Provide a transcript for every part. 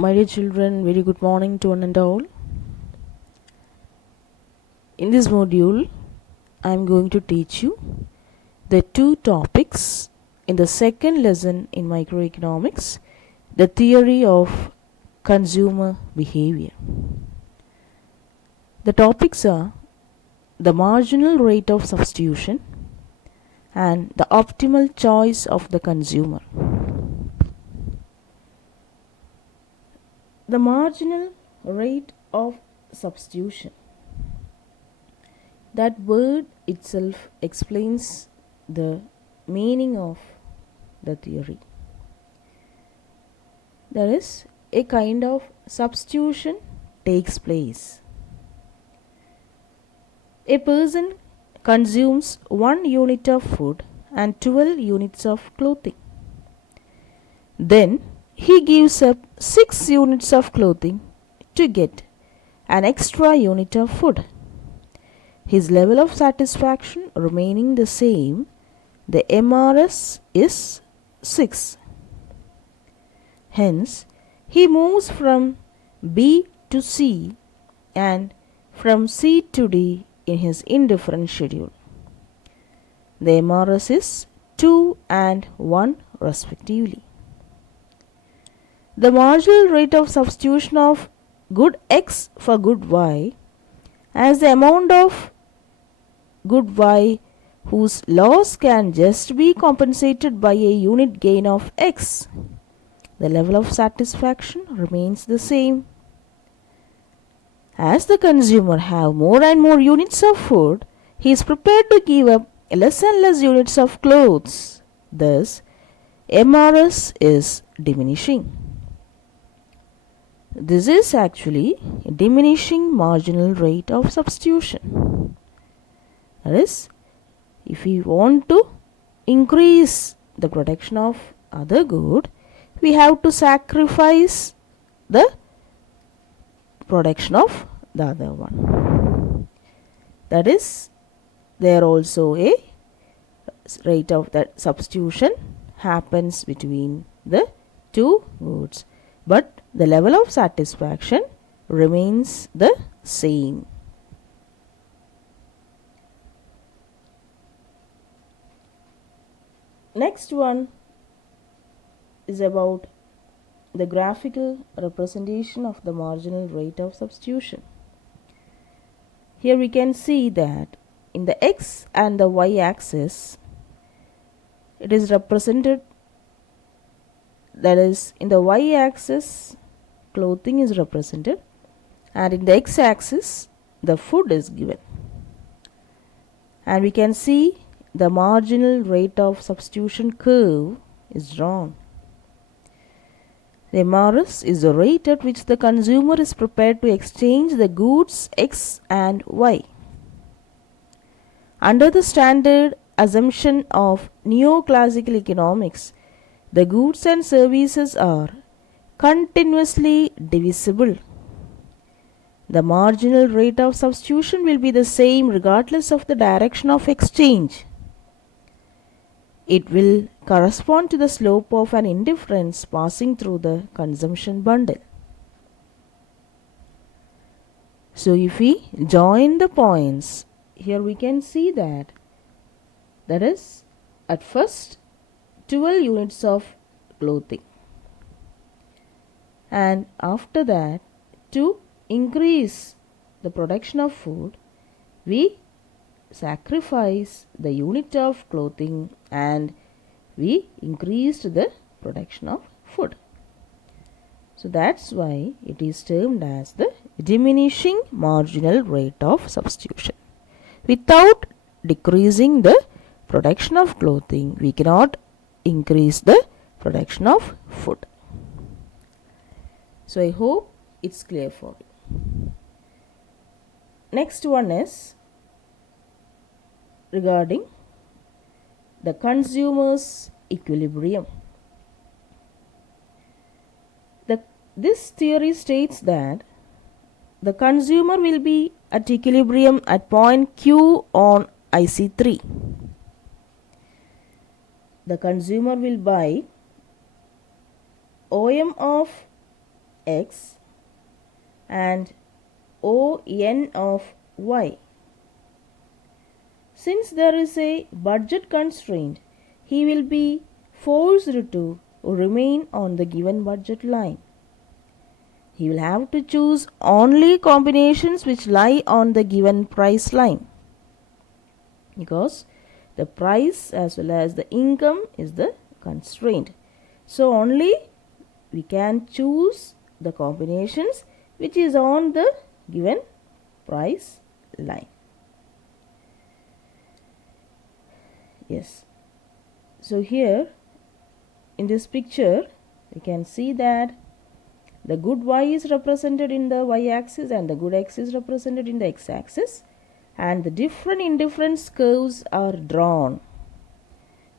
My dear children, very good morning to one and all. In this module, I am going to teach you the two topics in the second lesson in microeconomics, the theory of consumer behavior. The topics are the marginal rate of substitution and the optimal choice of the consumer. The marginal rate of substitution. That word itself explains the meaning of the theory. That is, a kind of substitution takes place. A person consumes 1 unit of food and 12 units of clothing. Then he gives up 6 units of clothing to get an extra unit of food. His level of satisfaction remaining the same, the MRS is 6. Hence, he moves from B to C and from C to D in his indifferent schedule. The MRS is 2 and 1 respectively. The marginal rate of substitution of good X for good Y as the amount of good Y whose loss can just be compensated by a unit gain of X. The level of satisfaction remains the same. As the consumer have more and more units of food, he is prepared to give up less and less units of clothes. Thus, MRS is diminishing. This is actually a diminishing marginal rate of substitution. That is, if we want to increase the production of other good, we have to sacrifice the production of the other one. That is, there also a rate of that substitution happens between the two goods, but the level of satisfaction remains the same. Next one is about the graphical representation of the marginal rate of substitution. Here we can see that in the X and the Y axis, it is represented, that is, in the Y axis clothing is represented and in the X axis the food is given. And we can see the marginal rate of substitution curve is drawn. The MRS is the rate at which the consumer is prepared to exchange the goods X and Y. Under the standard assumption of neoclassical economics, the goods and services are continuously divisible. The marginal rate of substitution will be the same regardless of the direction of exchange. It will correspond to the slope of an indifference passing through the consumption bundle. So if we join the points, here we can see that is at first 12 units of clothing, and after that, to increase the production of food, we sacrifice the unit of clothing and we increased the production of food. So that's why it is termed as the diminishing marginal rate of substitution. Without decreasing the production of clothing, we cannot increase the production of food. So I hope it's clear for you. Next one is regarding the consumer's equilibrium. This theory states that the consumer will be at equilibrium at point Q on IC3. The consumer will buy OM of x and ON of y. Since there is a budget constraint, he will be forced to remain on the given budget line. He will have to choose only combinations which lie on the given price line, because the price as well as the income is the constraint. So only we can choose the combinations which is on the given price line. Yes. So here in this picture we can see that the good y is represented in the y-axis and the good x is represented in the x-axis, and the different indifference curves are drawn.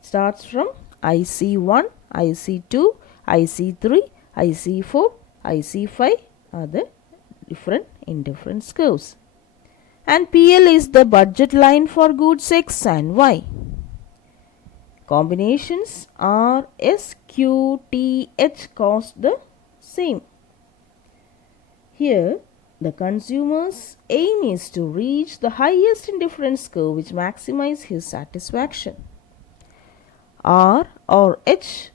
Starts from IC1, IC2, IC3, IC4, IC5 are the different indifference curves. And PL is the budget line for goods X and Y. Combinations R, S, Q, T, H cost the same. Here, the consumer's aim is to reach the highest indifference curve which maximizes his satisfaction. R or H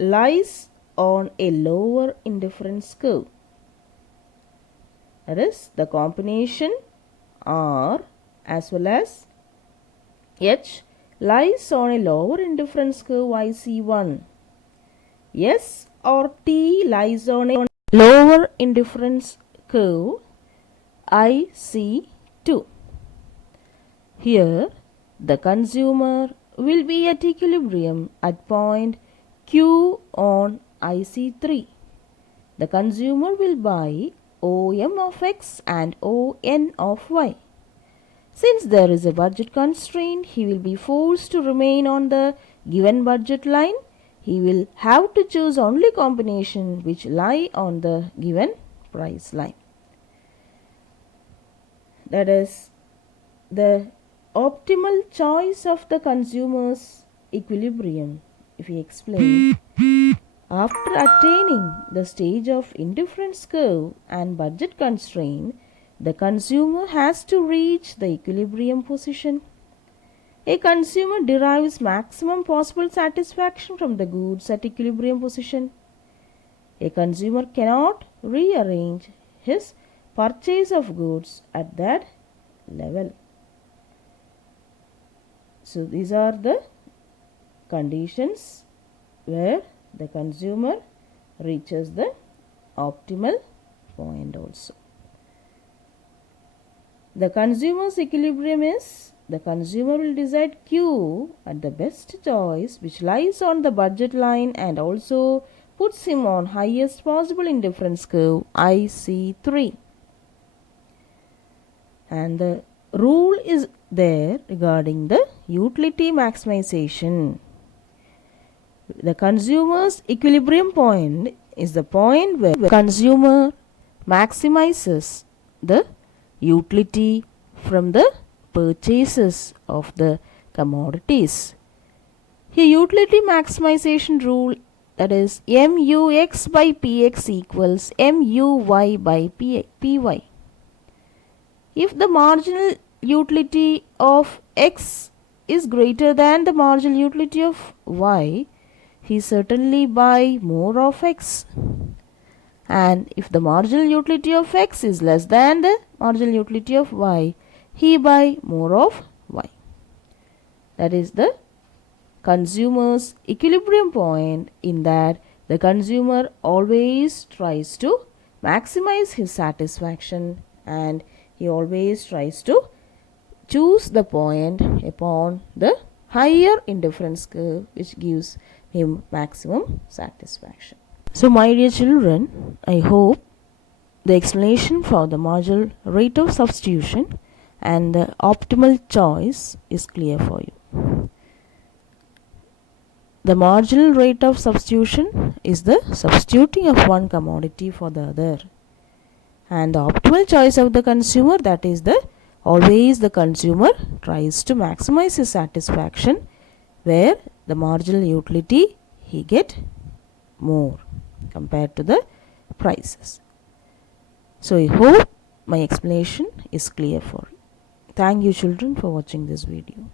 lies on a lower indifference curve. That is, the combination R as well as H lies on a lower indifference curve IC1. S or T lies on a lower indifference curve IC2. Here, the consumer will be at equilibrium at point Q on IC3. The consumer will buy OM of X and ON of Y. Since there is a budget constraint, he will be forced to remain on the given budget line. He will have to choose only combinations which lie on the given price line. That is, the optimal choice of the consumer's equilibrium, if we explain, after attaining the stage of indifference curve and budget constraint, the consumer has to reach the equilibrium position. A consumer derives maximum possible satisfaction from the goods at equilibrium position. A consumer cannot rearrange his purchase of goods at that level. So these are the conditions where the consumer reaches the optimal point also. The consumer's equilibrium is, the consumer will decide Q at the best choice which lies on the budget line and also puts him on highest possible indifference curve IC3. And the rule is there regarding the utility maximization. The consumer's equilibrium point is the point where the consumer maximizes the utility from the purchases of the commodities. Here, utility maximization rule, that is MUX by PX equals MUY by PY. If the marginal utility of X is greater than the marginal utility of Y, he certainly buy more of X. And if the marginal utility of X is less than the marginal utility of Y, he buy more of Y. That is the consumer's equilibrium point, in that the consumer always tries to maximize his satisfaction and he always tries to choose the point upon the higher indifference curve which gives him maximum satisfaction. So my dear children, I hope the explanation for the marginal rate of substitution and the optimal choice is clear for you. The marginal rate of substitution is the substituting of one commodity for the other. And the optimal choice of the consumer, that is the always the consumer tries to maximize his satisfaction, where the marginal utility he get more compared to the prices. So I hope my explanation is clear for you. Thank you children for watching this video.